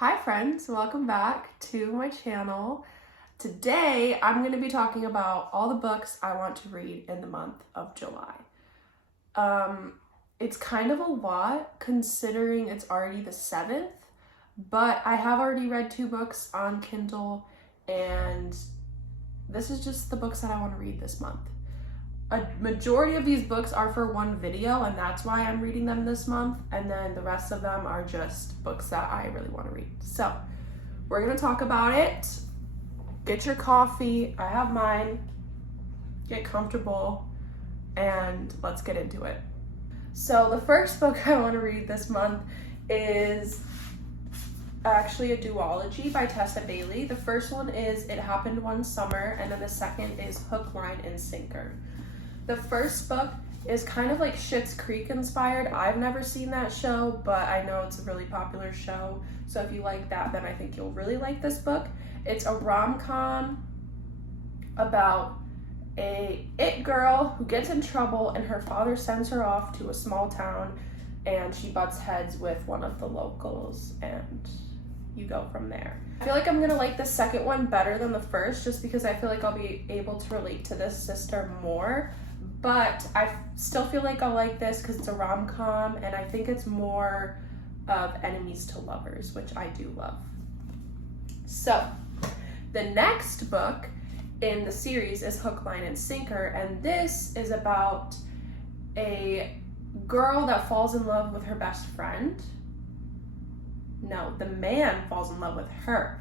Hi friends, welcome back to my channel. Today I'm going to be talking about all the books I want to read in the month of July. It's kind of a lot considering it's already the 7th, but I have already read 2 books on Kindle and this is just the books that I want to read this month. A majority of these books are for one video and that's why I'm reading them this month, and then the rest of them are just books that I really want to read. So we're going to talk about it. Get your coffee, I have mine, get comfortable, and let's get into it. So the first book I want to read this month is actually a duology by Tessa Bailey. The first one is It Happened One Summer, and then the second is Hook, Line, and Sinker. The first book is kind of like Schitt's Creek inspired. I've never seen that show, but I know it's a really popular show. So if you like that, then I think you'll really like this book. It's a rom-com about a it girl who gets in trouble and her father sends her off to a small town and she butts heads with one of the locals and you go from there. I feel like I'm gonna like the second one better than the first just because I feel like I'll be able to relate to this sister more. But I still feel like I'll like this because it's a rom-com and I think it's more of enemies to lovers, which I do love. So the next book in the series is Hook, Line, and Sinker, and this is about a girl that falls in love with her best friend. No, the man falls in love with her.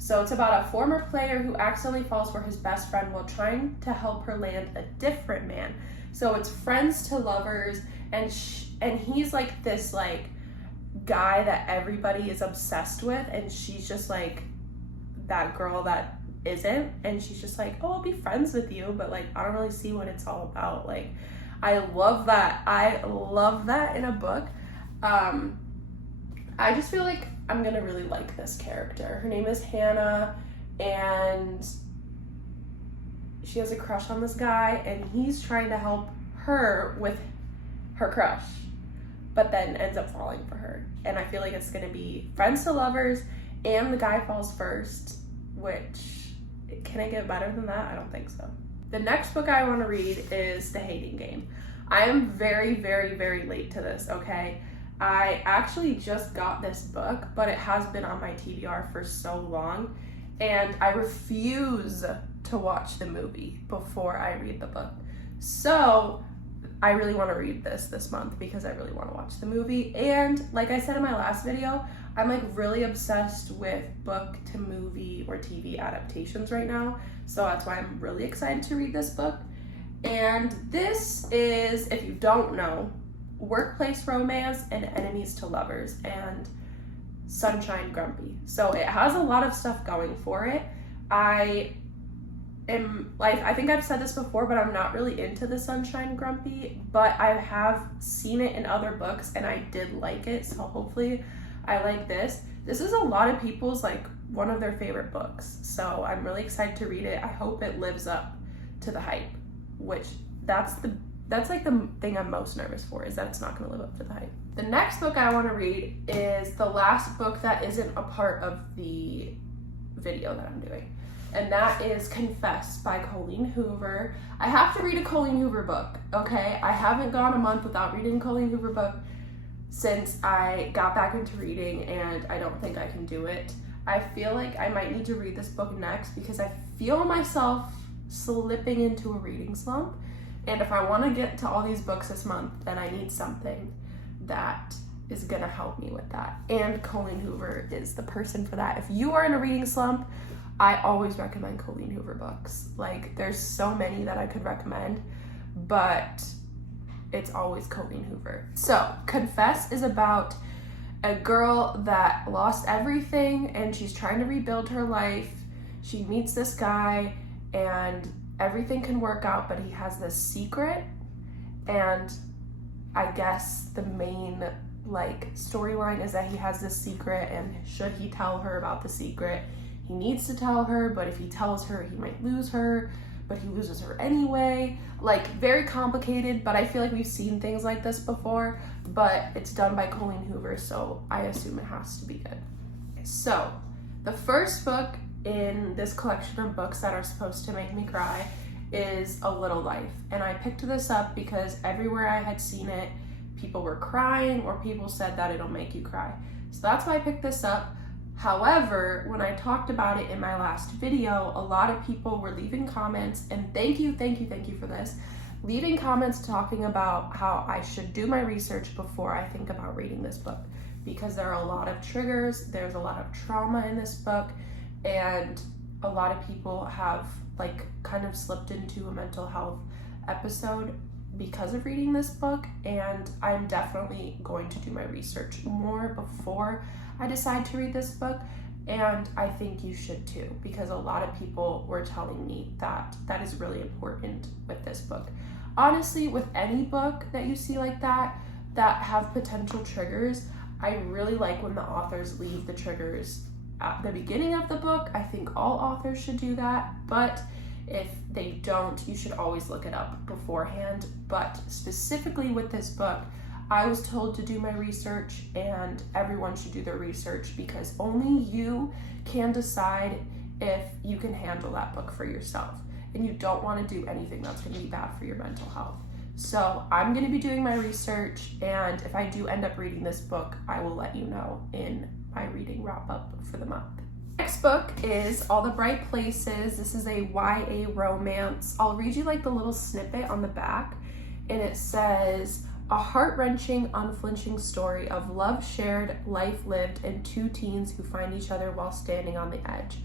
So it's about a former player who accidentally falls for his best friend while trying to help her land a different man. So it's friends to lovers, and he's like this like guy that everybody is obsessed with, and she's just like that girl that isn't, and she's just like, oh, I'll be friends with you, but like I don't really see what it's all about. Like I love that in a book. I just feel like I'm gonna really like this character. Her name is Hannah, and she has a crush on this guy, and he's trying to help her with her crush, but then ends up falling for her. And I feel like it's gonna be friends to lovers, and the guy falls first, which, can it get better than that? I don't think so. The next book I wanna read is The Hating Game. I am very, very, very late to this, okay? I actually just got this book, but it has been on my TBR for so long, and I refuse to watch the movie before I read the book. So I really want to read this month because I really want to watch the movie. And like I said in my last video, I'm like really obsessed with book to movie or TV adaptations right now. So that's why I'm really excited to read this book. And this is, if you don't know, workplace romance and enemies to lovers and Sunshine Grumpy. So it has a lot of stuff going for it. I am like, I think I've said this before, but I'm not really into the Sunshine Grumpy, but I have seen it in other books and I did like it, so hopefully I like this. This is a lot of people's like one of their favorite books, so I'm really excited to read it. I hope it lives up to the hype, which that's like the thing I'm most nervous for, is that it's not going to live up to the hype. The next book I want to read is the last book that isn't a part of the video that I'm doing, and that is Confess by Colleen Hoover. I have to read a Colleen Hoover book, okay? I haven't gone a month without reading a Colleen Hoover book since I got back into reading, and I don't think I can do it. I feel like I might need to read this book next because I feel myself slipping into a reading slump. And if I want to get to all these books this month, then I need something that is going to help me with that. And Colleen Hoover is the person for that. If you are in a reading slump, I always recommend Colleen Hoover books. Like, there's so many that I could recommend, but it's always Colleen Hoover. So, Confess is about a girl that lost everything and she's trying to rebuild her life. She meets this guy and everything can work out, but he has this secret, and I guess the main like storyline is that he has this secret, and should he tell her about the secret? He needs to tell her, but if he tells her, he might lose her, but he loses her anyway. Like, very complicated, but I feel like we've seen things like this before, but it's done by Colleen Hoover, so I assume it has to be good. so the first book in this collection of books that are supposed to make me cry is A Little Life. And I picked this up because everywhere I had seen it, people were crying or people said that it'll make you cry. So that's why I picked this up. However, when I talked about it in my last video, a lot of people were leaving comments, and thank you for this, leaving comments talking about how I should do my research before I think about reading this book, because there are a lot of triggers, there's a lot of trauma in this book, and a lot of people have like kind of slipped into a mental health episode because of reading this book, and I'm definitely going to do my research more before I decide to read this book, and I think you should too, because a lot of people were telling me that that is really important with this book. Honestly, with any book that you see like that have potential triggers, I really like when the authors leave the triggers at the beginning of the book. I think all authors should do that, but if they don't, you should always look it up beforehand. But specifically with this book, I was told to do my research, and everyone should do their research because only you can decide if you can handle that book for yourself. And you don't want to do anything that's going to be bad for your mental health. So I'm going to be doing my research, and if I do end up reading this book, I will let you know in my reading wrap up for the month. Next book is All the Bright Places. This is a YA romance. I'll read you like the little snippet on the back, and it says, a heart-wrenching, unflinching story of love shared, life lived, and two teens who find each other while standing on the edge.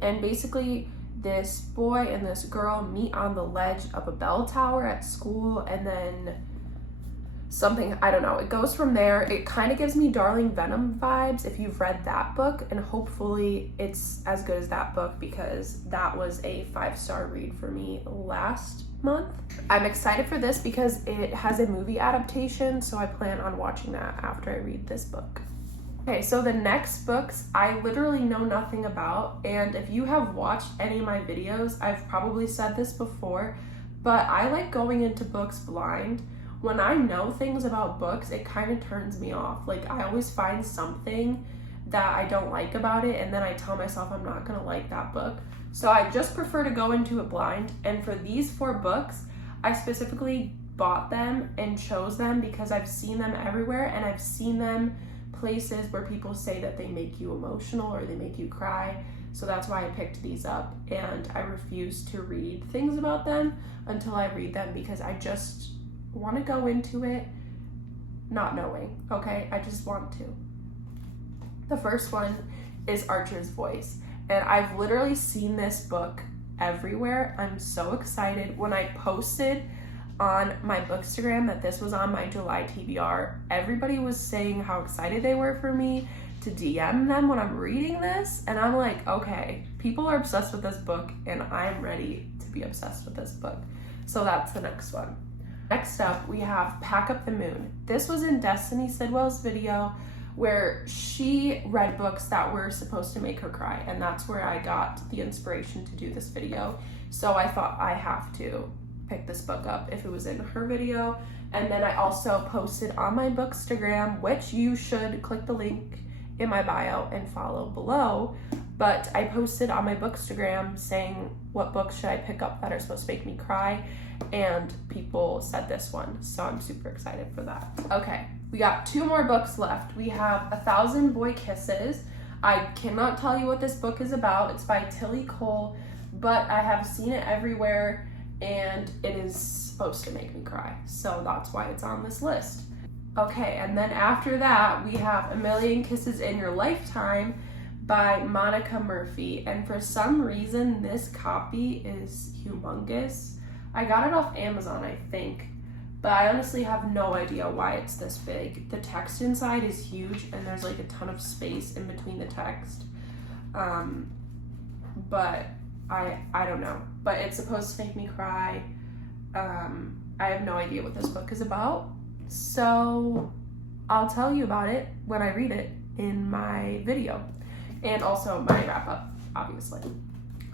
And basically, this boy and this girl meet on the ledge of a bell tower at school, and then something, I don't know, it goes from there. It kind of gives me Darling Venom vibes if you've read that book, and hopefully it's as good as that book because that was a 5-star read for me last month. I'm excited for this because it has a movie adaptation, so I plan on watching that after I read this book. Okay, so the next books I literally know nothing about, and if you have watched any of my videos, I've probably said this before, but I like going into books blind. When I know things about books, it kind of turns me off. Like, I always find something that I don't like about it, and then I tell myself I'm not gonna like that book. So I just prefer to go into it blind, and for these 4 books, I specifically bought them and chose them because I've seen them everywhere, and I've seen them places where people say that they make you emotional or they make you cry. So that's why I picked these up, and I refuse to read things about them until I read them because I just want to go into it not knowing, okay? I just want to. The first one is Archer's Voice, and I've literally seen this book everywhere. I'm so excited. When I posted on my Bookstagram that this was on my July TBR, everybody was saying how excited they were for me to DM them when I'm reading this, and I'm like, okay, people are obsessed with this book, and I'm ready to be obsessed with this book. So that's the next one. Next up, we have Pack Up the Moon. This was in Destiny Sidwell's video where she read books that were supposed to make her cry, and that's where I got the inspiration to do this video. So I thought I have to pick this book up if it was in her video. And then I also posted on my Bookstagram, which you should click the link in my bio and follow below, but I posted on my Bookstagram saying what books should I pick up that are supposed to make me cry, and people said this one, so I'm super excited for that. Okay, we got 2 more books left. We have 1,000 Boy Kisses. I cannot tell you what this book is about. It's by Tilly Cole, but I have seen it everywhere, and it is supposed to make me cry, so that's why it's on this list. Okay, and then after that, we have A Million Kisses in Your Lifetime by Monica Murphy, and for some reason, this copy is humongous. I got it off Amazon, I think, but I honestly have no idea why it's this big. The text inside is huge, and there's like a ton of space in between the text, but I don't know, but it's supposed to make me cry. I have no idea what this book is about, so I'll tell you about it when I read it in my video, and also my wrap up, obviously.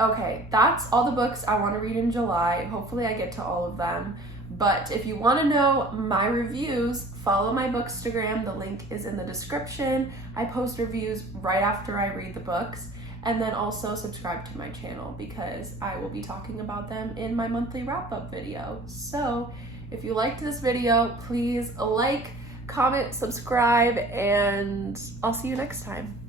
Okay, that's all the books I want to read in July. Hopefully I get to all of them. But if you want to know my reviews, follow my Bookstagram. The link is in the description. I post reviews right after I read the books. And then also subscribe to my channel because I will be talking about them in my monthly wrap-up video. So if you liked this video, please like, comment, subscribe, and I'll see you next time.